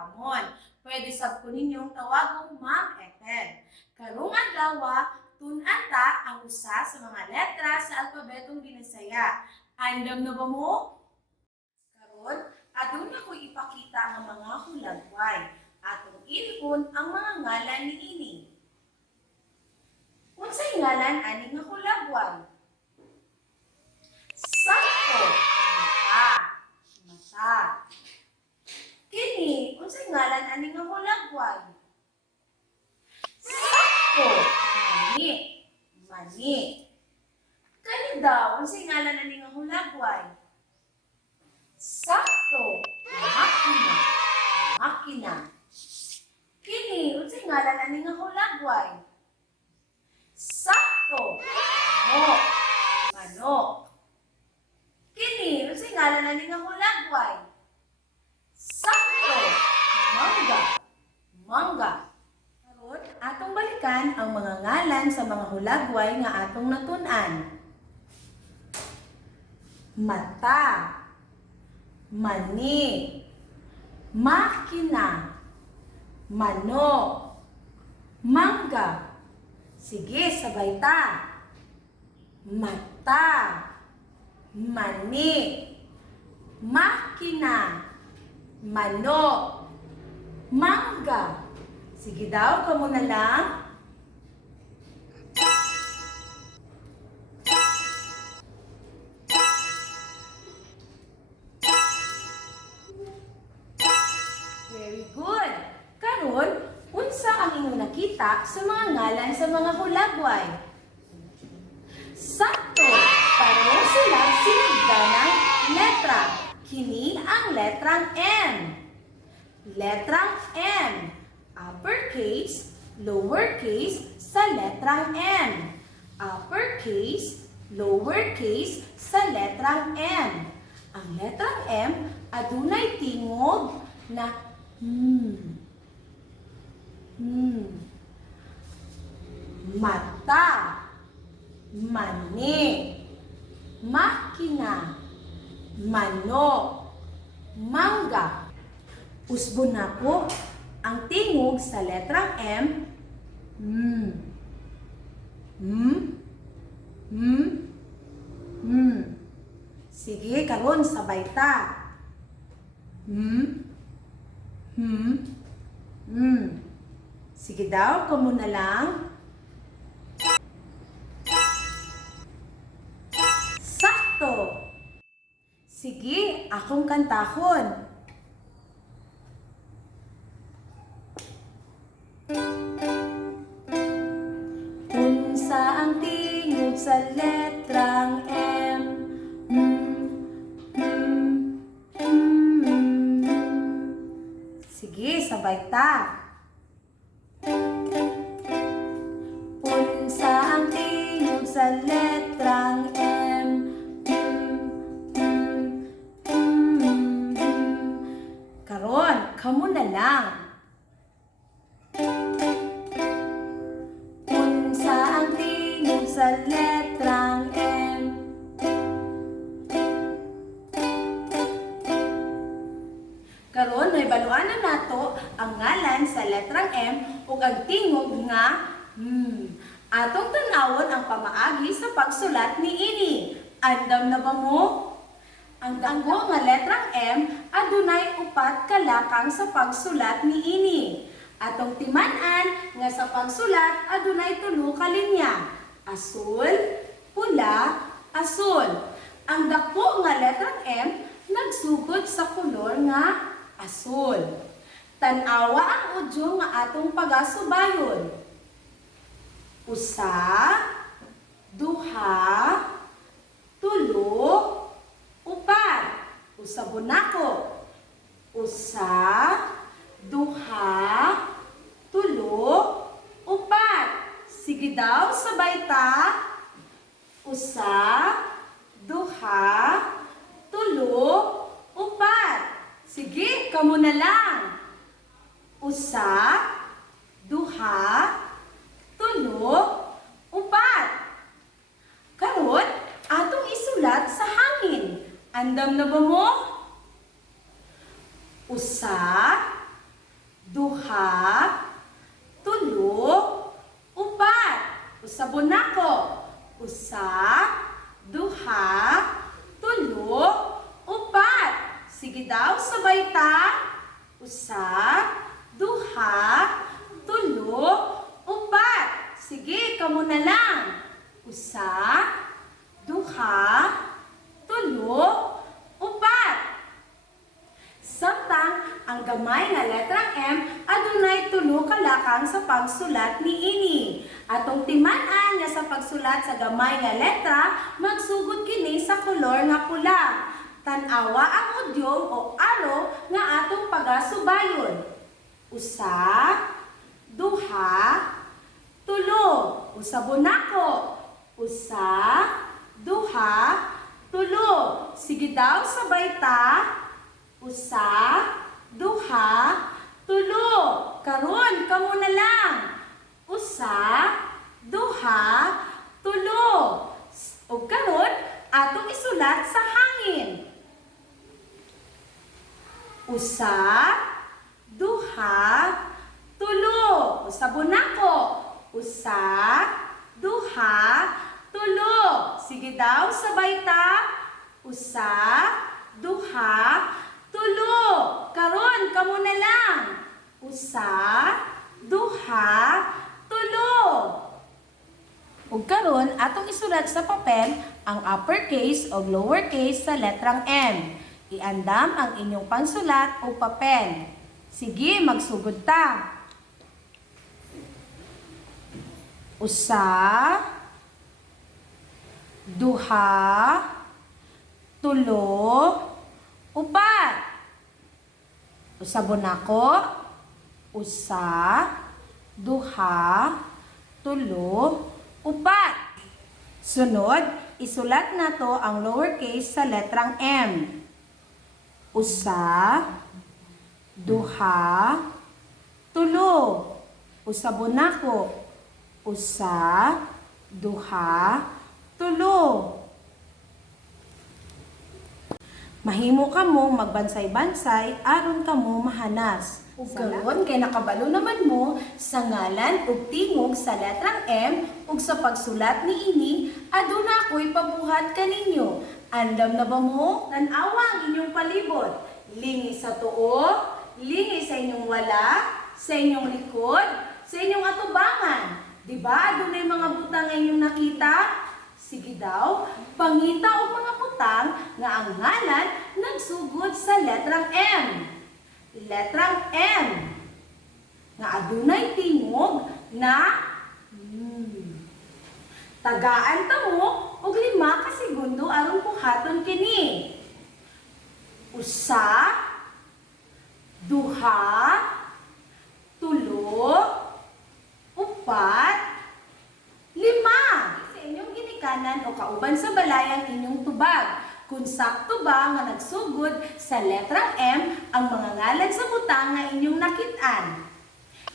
gihapon. Pwede sab ko ninyong tawagong Ma'am Ethel. Karong adlaw, tun-an ta ang usa sa mga letra sa alpabetong Binisaya. Andam na ba mo? Karon, aduna ko ipakita ang mga hulagway. Atong ilipon ang mga ngalan ni ini. Unsay ngalan ani nga hulagway? Sakto, mata. Kini, unsay ngalan ani nga hulagway? Sakto, mani. Kani daw, unsay ngalan ani nga hulagway? Sakto, makina. Kini, unsay ngalan ani nga hulagway? Sakto, manok. Kini, unsay ngalan ani nga hulagway? Sakto, mangga. Karon, atong balikan ang mga ngalan sa mga hulagway nga atong natun-an. Mata, mani, makina, manok, mangga. Sige, sabay ta. Mata, mani, makina, manok, mangga. Sige daw, kamo na lang. Very good. Karon, unsa ang inyong nakita sa mga ngalan sa mga hulagway? Sakto, pareho sila sinugdanang letra. Kini ang letrang M. Letrang M. Uppercase, lowercase sa letrang M. Uppercase, lowercase sa letrang M. Ang letrang M adunay tingog na mata, mani, makina, manok, mangga. Usbon na po ang tingog sa letrang M. Sige, karon sabay ta. Sige daw, kamo na lang. Sakto. Sige, akong kantahon. Unsa ang tingog sa letrang M? Sige, sabay ta. Unsa ang tingog sa letrang M? Karon, kamo na lang. Unsa ang tingog sa letrang M? Karon, nahibaluan na nato ang ngalan sa letrang M ug ang tingog nga Atong tanawon ang pamaagi sa pagsulat ni ini. Andam na ba mo? Ang danggo nga letrang M adunay upat ka lakang sa pagsulat ni ini. Atong timan-an nga sa pagsulat adunay tulo ka linya. Asul, pula, asul. Ang dako nga letrang M nagsugod sa kolor nga asul. Tan-awa ang udyo nga atong pagasubayon. Usa, duha, tulo, upat. Usabon nako. Usa, duha, tulo, upat. Sige daw, sabay ta. Usa, duha, tulo, upat. Sige, kamo na lang. Usa, duha, tulo, upat. Karon, atong isulat sa hangin. Andam na ba mo? Usa, Sige, kamo na lang. Usa, duha, tulo, upat. Samtang ang gamay nga letrang M adunay tulo ka lakang sa pagsulat niini. Atong timan-an nga sa pagsulat sa gamay nga letra, magsugod kini sa kolor nga pula. Tan-awa ang udyom o arrow nga atong pagasubayon. Usa, duha, tulo. Usabon nako. Usa, duha, tulo. Sige daw sabay ta. Usa, duha, tulo. Karon kamo na lang. Usa, duha, tulo. Ug karon atong isulat sa hangin. Usa, duha, tulo. Usabon nako. Usa, duha, tulo. Sige daw sabay ta. Usa, duha, tulo. Karon kamo na lang. Usa, duha, tulo. Ug karon atong isulat sa papel ang uppercase o lowercase sa letrang M. Iandam ang inyong pansulat o papel. Sige, magsugod ta. Usa, duha, tulo, upat. Usabon nako. Usa, duha, tulo, upat. Sunod, isulat nato ang lowercase sa letrang M. Usa, duha, tulo. Usabon nako. Usa, duha, tulo. Mahimo kamo magbansay-bansay aron kamo mahanas. Ug karon kay nakabalo naman mo sa ngalan ug tingog sa letrang M ug sa pagsulat niini, aduna ako'y pabuhat kaninyo. Andam na ba mo? Tan-awa ang inyong palibot. Lingi sa tuo, lingi sa inyong wala, sa inyong likod, sa inyong atubangan. Diba adunay mga butang nga inyong nakita? Sige daw, pangita og mga butang nga ang ngalan nagsugod sa letrang M. Letrang M nga adunay tingog na tagaan ta mo og 5 ka segundo aron buhaton kini. Usa, duha, tulo, upat, 5. Sa inyong ginikanan o kauban sa balayang inyong tubag. Kung sakto ba nga nagsugod sa letrang M ang mga ngalan sa butang nga inyong nakitaan.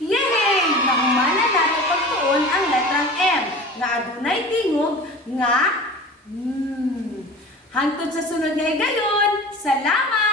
Yay! Nahumana nato pagtuon ang letrang M nga adunay tingog nga Hangtod sa sunod nga higayon. Salamat!